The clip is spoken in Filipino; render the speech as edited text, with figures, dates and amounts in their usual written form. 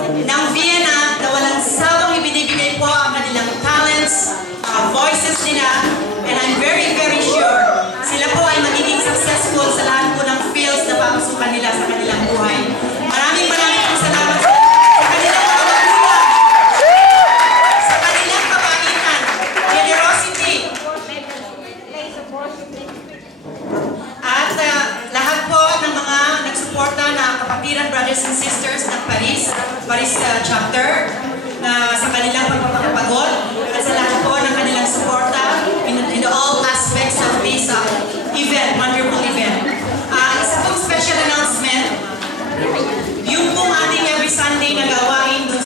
ng Vienna na walang sawang ibinibigay po ang kanilang talents, voices nila, and I'm very, very sure sila po ay magiging successful sa lahat po ng fields na papasukan nila sa kanilang buhay. Maraming salamat sa kanilang mga magulang, sa kanilang kabaitan, generosity, at lahat po ng mga nagsuporta na kapatiran brothers and sisters ng Paris chapter na sa